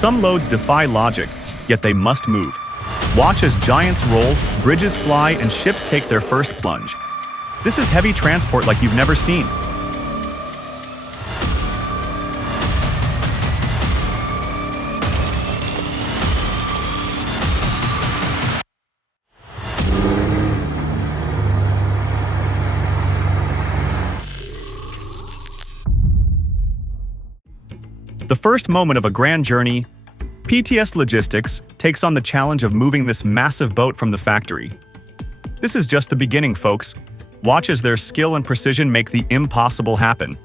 Some loads defy logic, yet they must move. Watch as giants roll, bridges fly, and ships take their first plunge. This is heavy transport like you've never seen. The first moment of a grand journey, PTS Logistics takes on the challenge of moving this massive boat from the factory. This is just the beginning, folks. Watch as their skill and precision make the impossible happen.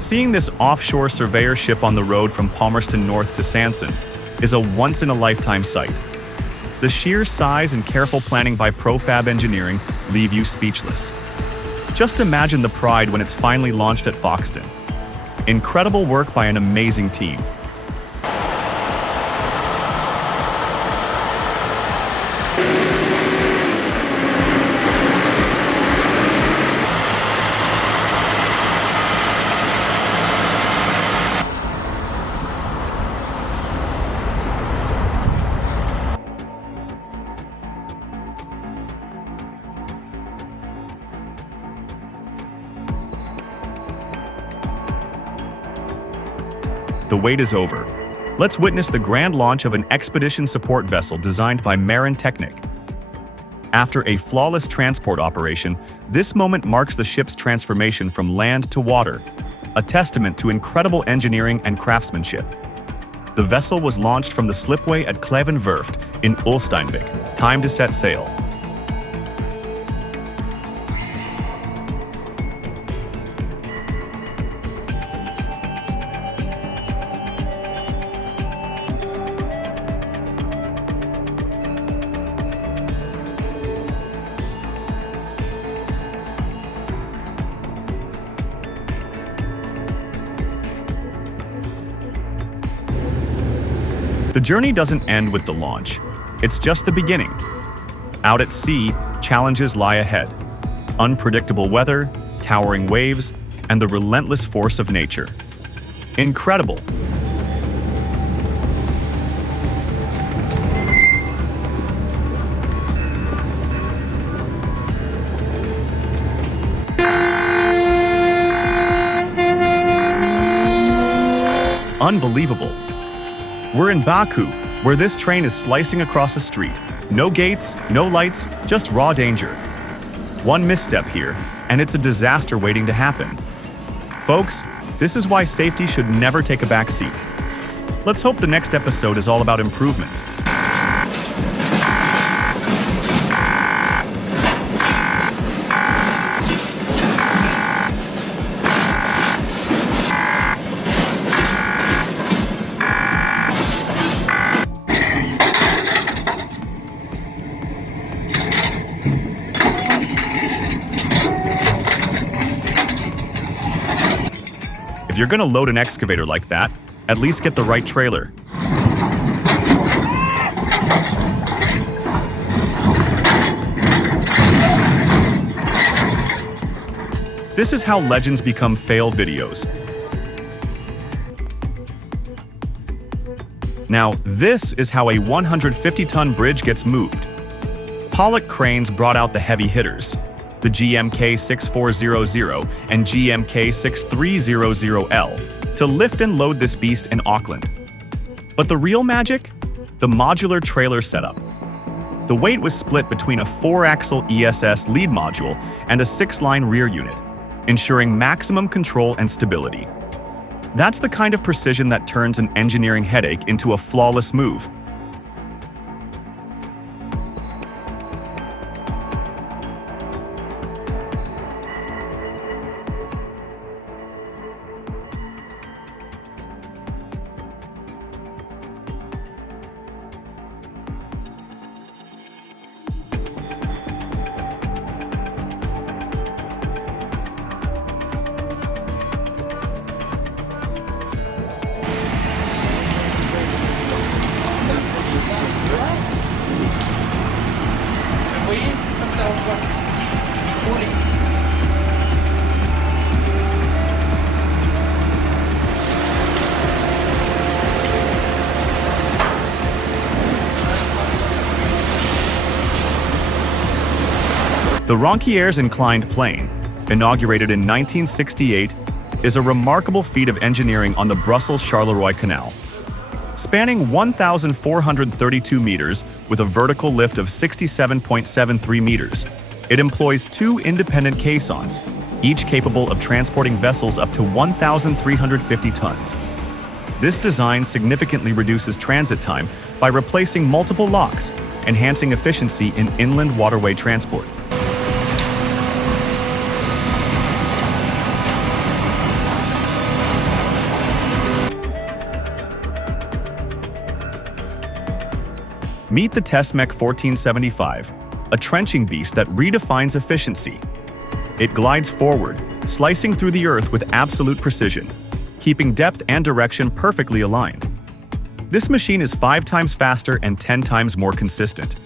Seeing this offshore surveyor ship on the road from Palmerston North to Sanson is a once-in-a-lifetime sight. The sheer size and careful planning by Profab Engineering leave you speechless. Just imagine the pride when it's finally launched at Foxton. Incredible work by an amazing team. The wait is over. Let's witness the grand launch of an expedition support vessel designed by Marin Technic. After a flawless transport operation, this moment marks the ship's transformation from land to water, a testament to incredible engineering and craftsmanship. The vessel was launched from the slipway at Kleven Werft in Ulsteinvik. Time to set sail. The journey doesn't end with the launch. It's just the beginning. Out at sea, challenges lie ahead. Unpredictable weather, towering waves, and the relentless force of nature. Incredible! Unbelievable! We're in Baku, where this train is slicing across a street. No gates, no lights, just raw danger. One misstep here, and it's a disaster waiting to happen. Folks, this is why safety should never take a back seat. Let's hope the next episode is all about improvements. If you're gonna load an excavator like that, at least get the right trailer. This is how legends become fail videos. Now, this is how a 150-ton bridge gets moved. Pollock cranes brought out the heavy hitters, the GMK 6400 and GMK 6300L, to lift and load this beast in Auckland. But the real magic? The modular trailer setup. The weight was split between a 4-axle ESS lead module and a 6-line rear unit, ensuring maximum control and stability. That's the kind of precision that turns an engineering headache into a flawless move. The Ronquières inclined plane, inaugurated in 1968, is a remarkable feat of engineering on the Brussels-Charleroi Canal. Spanning 1,432 meters with a vertical lift of 67.73 meters, it employs two independent caissons, each capable of transporting vessels up to 1,350 tons. This design significantly reduces transit time by replacing multiple locks, enhancing efficiency in inland waterway transport. Meet the Tesmec 1475, a trenching beast that redefines efficiency. It glides forward, slicing through the earth with absolute precision, keeping depth and direction perfectly aligned. This machine is 5 times faster and 10 times more consistent.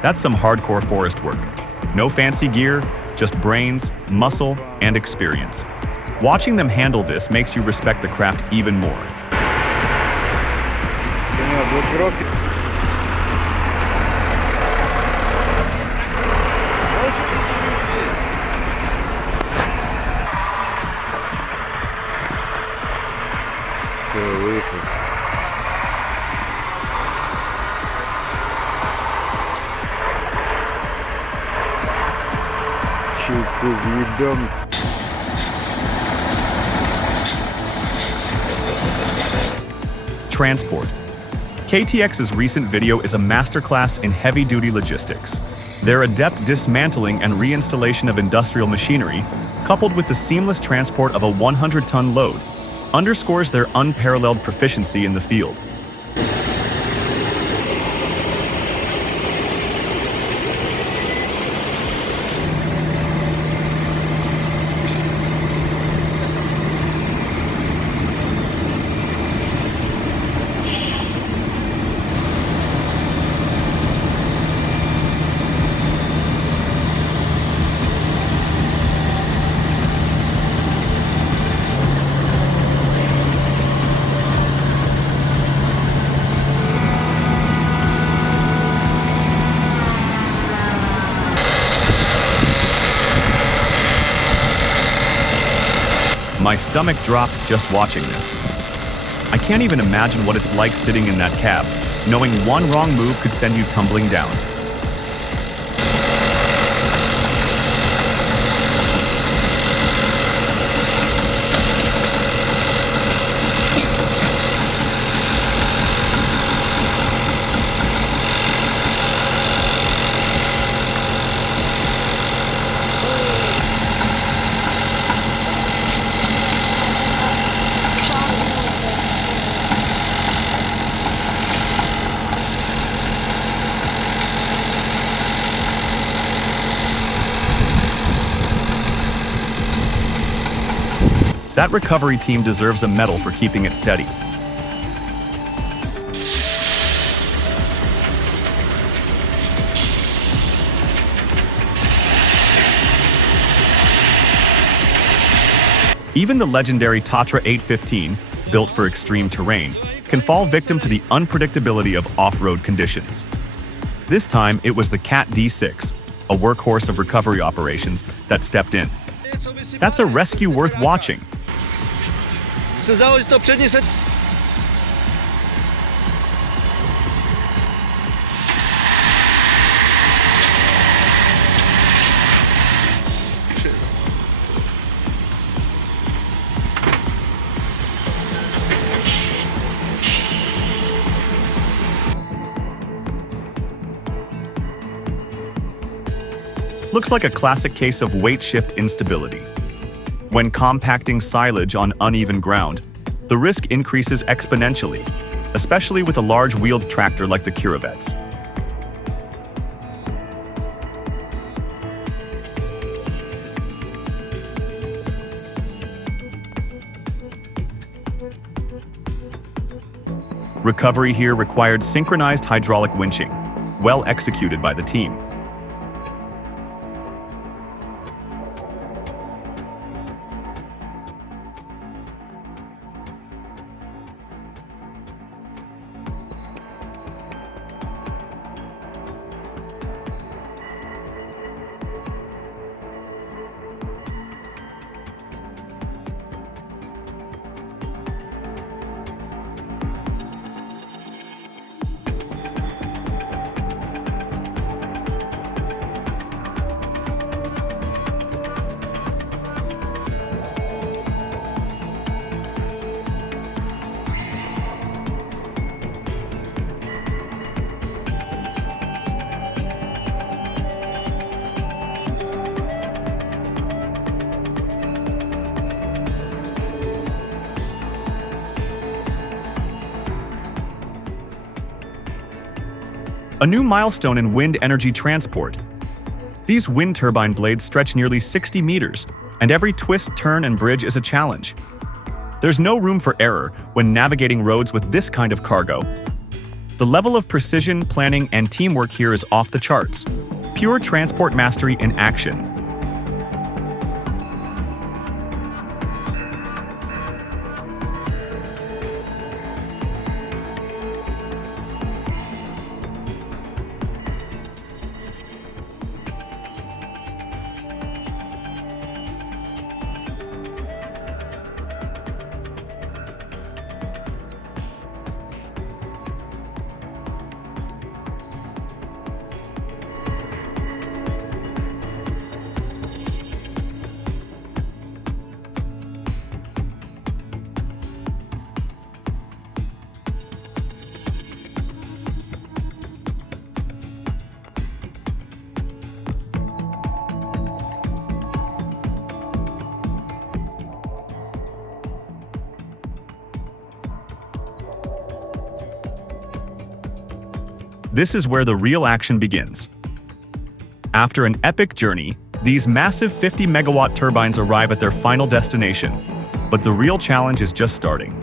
That's some hardcore forest work. No fancy gear, just brains, muscle, and experience. Watching them handle this makes you respect the craft even more. Transport. KTX's recent video is a masterclass in heavy-duty logistics. Their adept dismantling and reinstallation of industrial machinery, coupled with the seamless transport of a 100-ton load, underscores their unparalleled proficiency in the field. My stomach dropped just watching this. I can't even imagine what it's like sitting in that cab, knowing one wrong move could send you tumbling down. That recovery team deserves a medal for keeping it steady. Even the legendary Tatra 815, built for extreme terrain, can fall victim to the unpredictability of off-road conditions. This time, it was the Cat D6, a workhorse of recovery operations, that stepped in. That's a rescue worth watching. Looks like a classic case of weight shift instability. When compacting silage on uneven ground, the risk increases exponentially, especially with a large wheeled tractor like the Curavets. Recovery here required synchronized hydraulic winching, well executed by the team. A new milestone in wind energy transport. These wind turbine blades stretch nearly 60 meters, and every twist, turn, and bridge is a challenge. There's no room for error when navigating roads with this kind of cargo. The level of precision, planning, and teamwork here is off the charts. Pure transport mastery in action. This is where the real action begins. After an epic journey, these massive 50-megawatt turbines arrive at their final destination, but the real challenge is just starting.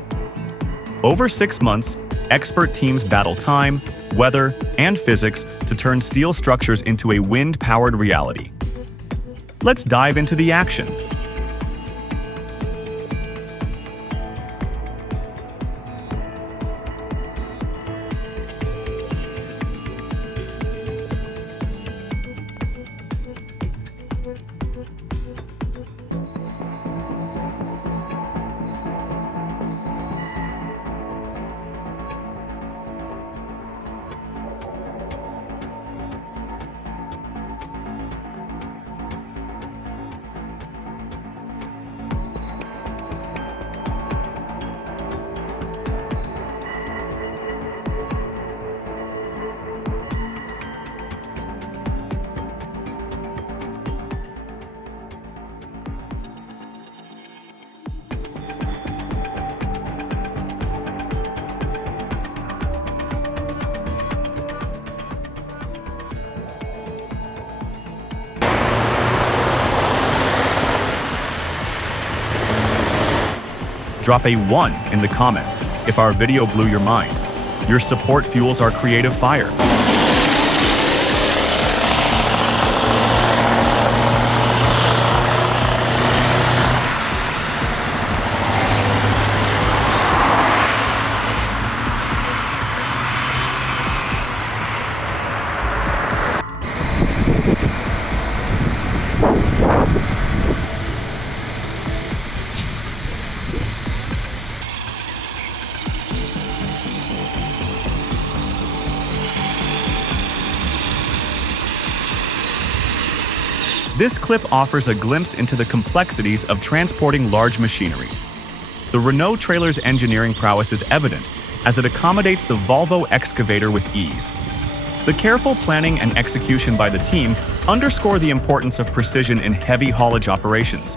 Over 6 months, expert teams battle time, weather, and physics to turn steel structures into a wind-powered reality. Let's dive into the action. Drop a 1 in the comments if our video blew your mind. Your support fuels our creative fire. This clip offers a glimpse into the complexities of transporting large machinery. The Renault trailer's engineering prowess is evident as it accommodates the Volvo excavator with ease. The careful planning and execution by the team underscore the importance of precision in heavy haulage operations.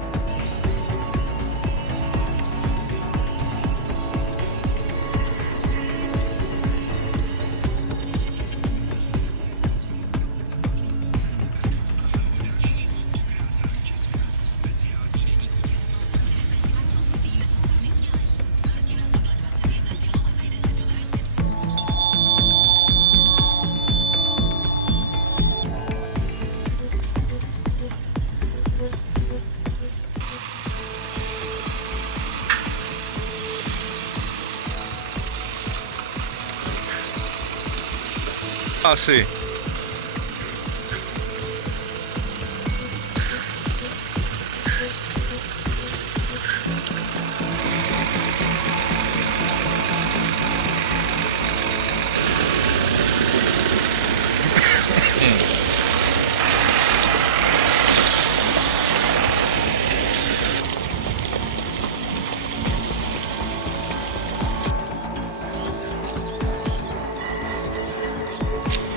Ah, sì.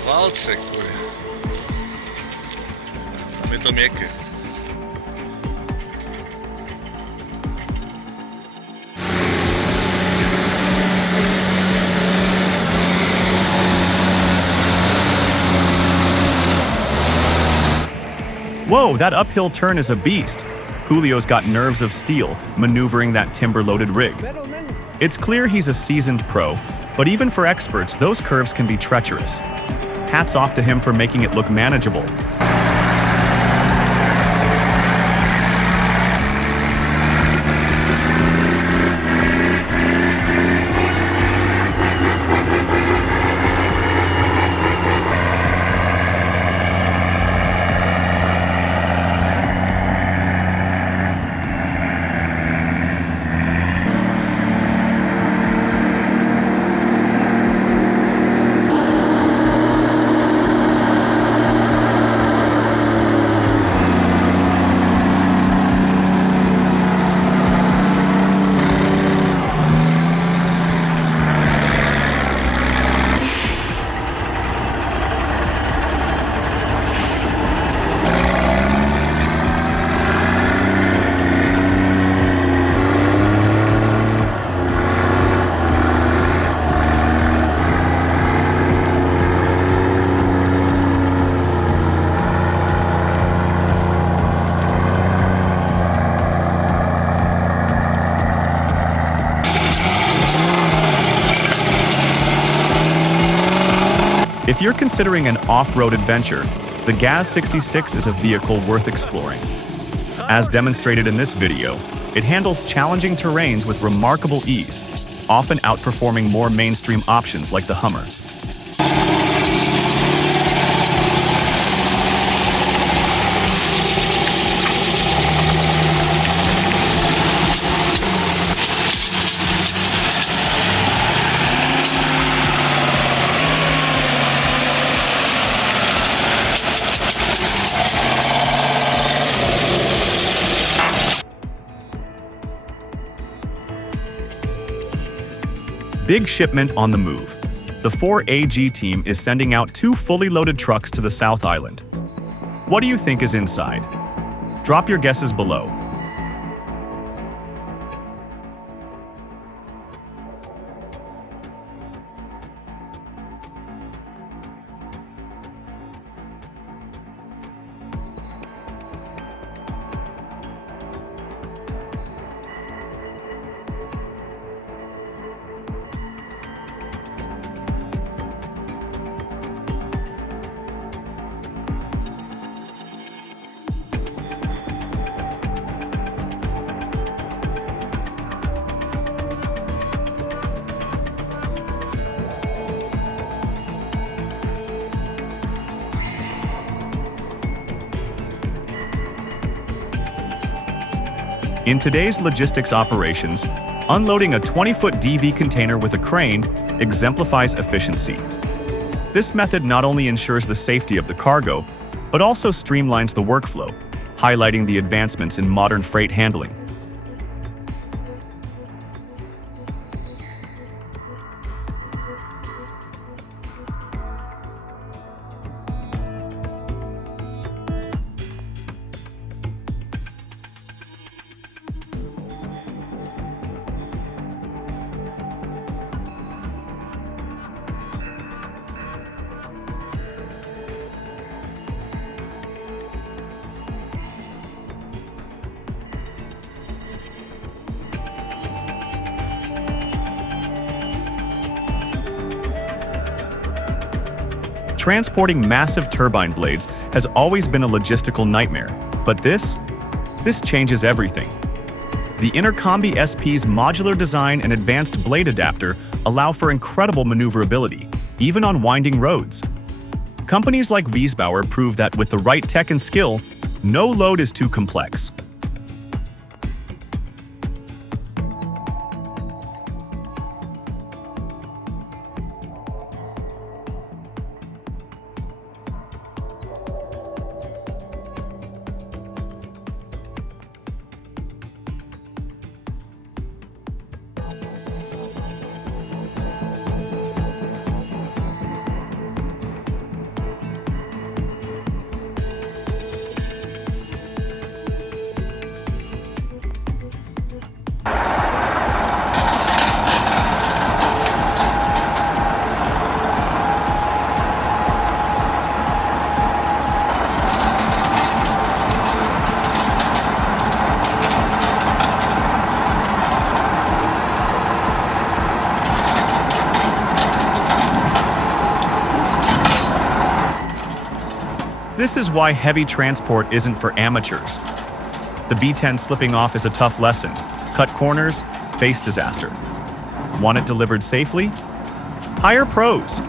Valce, kurde. Tam je to měkké. Whoa, that uphill turn is a beast. Julio's got nerves of steel, maneuvering that timber-loaded rig. It's clear he's a seasoned pro, but even for experts, those curves can be treacherous. Hats off to him for making it look manageable. If you're considering an off-road adventure, the Gaz 66 is a vehicle worth exploring. As demonstrated in this video, it handles challenging terrains with remarkable ease, often outperforming more mainstream options like the Hummer. Big shipment on the move. The 4AG team is sending out 2 fully loaded trucks to the South Island. What do you think is inside? Drop your guesses below. In today's logistics operations, unloading a 20-foot DV container with a crane exemplifies efficiency. This method not only ensures the safety of the cargo, but also streamlines the workflow, highlighting the advancements in modern freight handling. Transporting massive turbine blades has always been a logistical nightmare, but this changes everything. The Intercombi SP's modular design and advanced blade adapter allow for incredible maneuverability, even on winding roads. Companies like Wiesbauer prove that with the right tech and skill, no load is too complex. This is why heavy transport isn't for amateurs. The B10 slipping off is a tough lesson. Cut corners, face disaster. Want it delivered safely? Hire pros.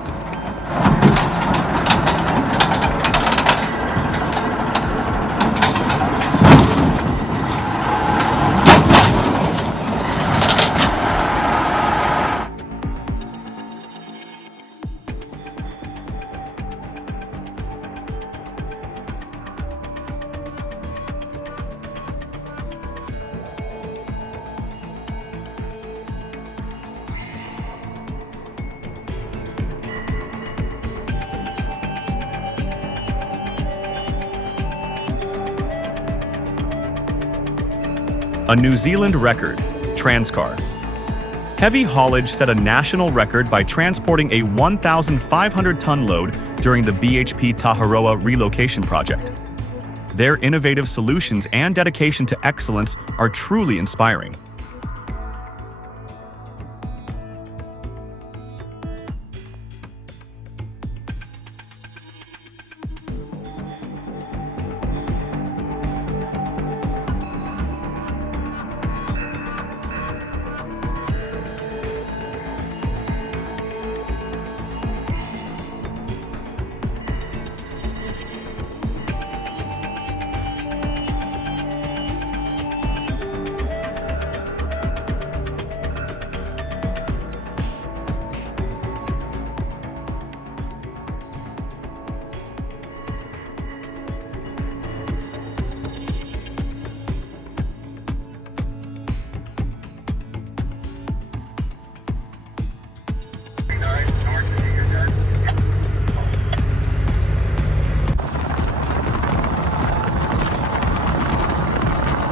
A New Zealand record, Transcar. Heavy haulage set a national record by transporting a 1,500-ton load during the BHP Taharoa relocation project. Their innovative solutions and dedication to excellence are truly inspiring.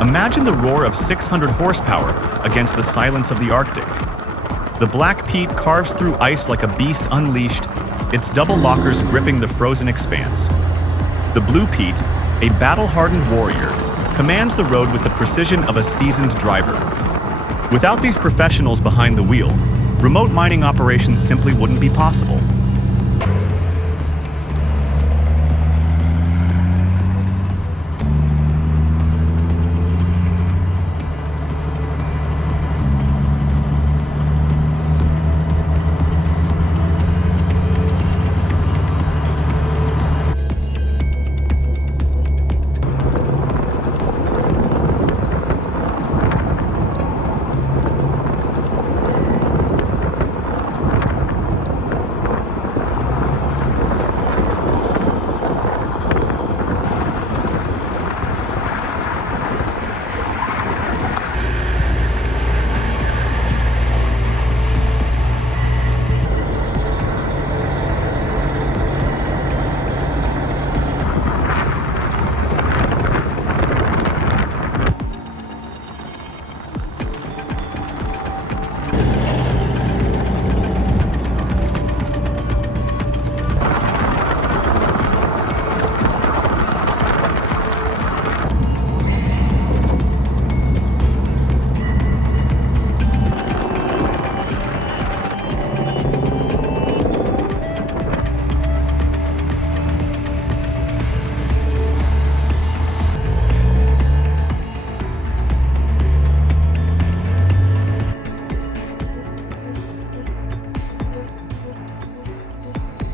Imagine the roar of 600 horsepower against the silence of the Arctic. The black peat carves through ice like a beast unleashed, its double lockers gripping the frozen expanse. The blue peat, a battle-hardened warrior, commands the road with the precision of a seasoned driver. Without these professionals behind the wheel, remote mining operations simply wouldn't be possible.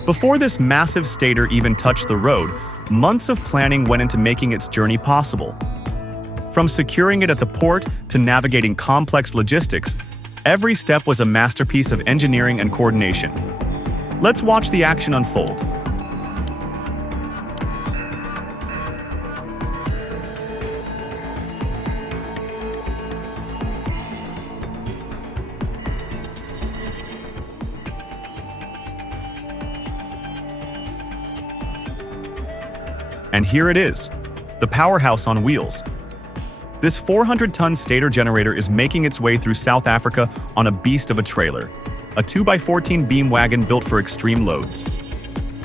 Before this massive stator even touched the road, months of planning went into making its journey possible. From securing it at the port to navigating complex logistics, every step was a masterpiece of engineering and coordination. Let's watch the action unfold. And here it is, the powerhouse on wheels. This 400-ton stator generator is making its way through South Africa on a beast of a trailer, a 2x14 beam wagon built for extreme loads.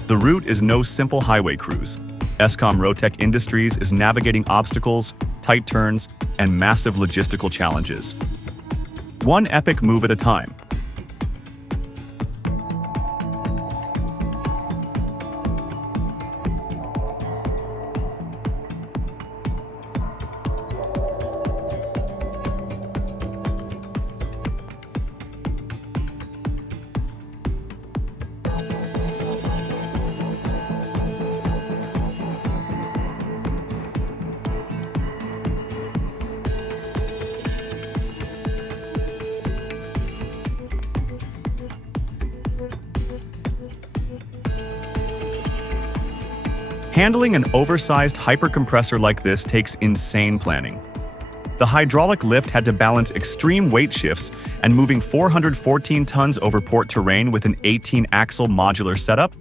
The route is no simple highway cruise. Eskom Rotec Industries is navigating obstacles, tight turns, and massive logistical challenges. One epic move at a time. Handling an oversized hypercompressor like this takes insane planning. The hydraulic lift had to balance extreme weight shifts and moving 414 tons over port terrain with an 18-axle modular setup.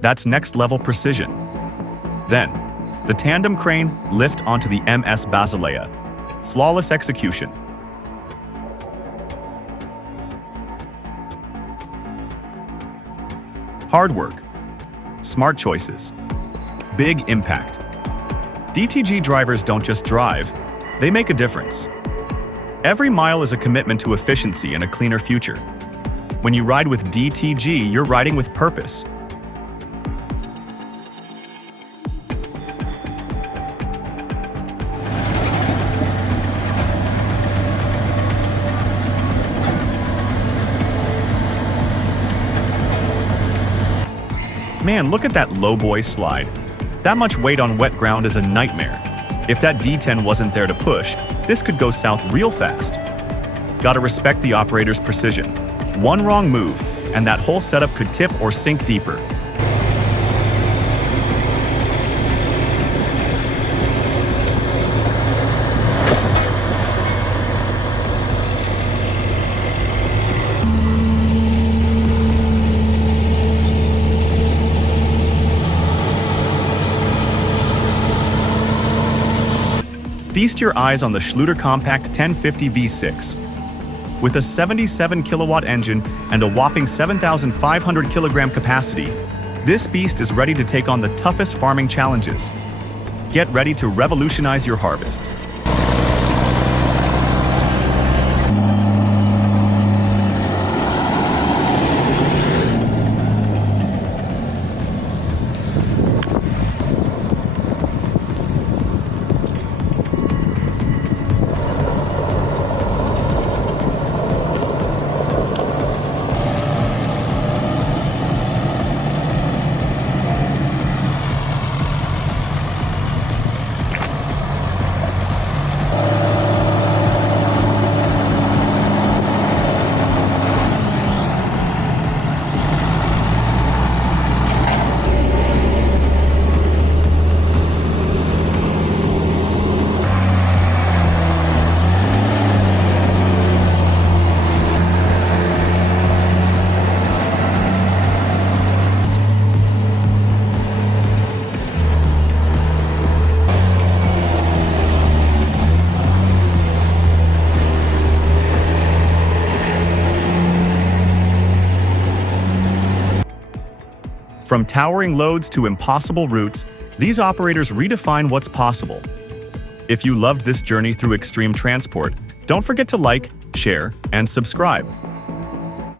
That's next-level precision. Then, the tandem crane lift onto the MS Basileia. Flawless execution. Hard work. Smart choices. Big impact. DTG drivers don't just drive, they make a difference. Every mile is a commitment to efficiency and a cleaner future. When you ride with DTG, you're riding with purpose. Man, look at that lowboy slide. That much weight on wet ground is a nightmare. If that D10 wasn't there to push, this could go south real fast. Gotta respect the operator's precision. One wrong move, and that whole setup could tip or sink deeper. Feast your eyes on the Schluter Compact 1050 V6. With a 77 kilowatt engine and a whopping 7,500 kilogram capacity, this beast is ready to take on the toughest farming challenges. Get ready to revolutionize your harvest. From towering loads to impossible routes, these operators redefine what's possible. If you loved this journey through extreme transport, don't forget to like, share, and subscribe.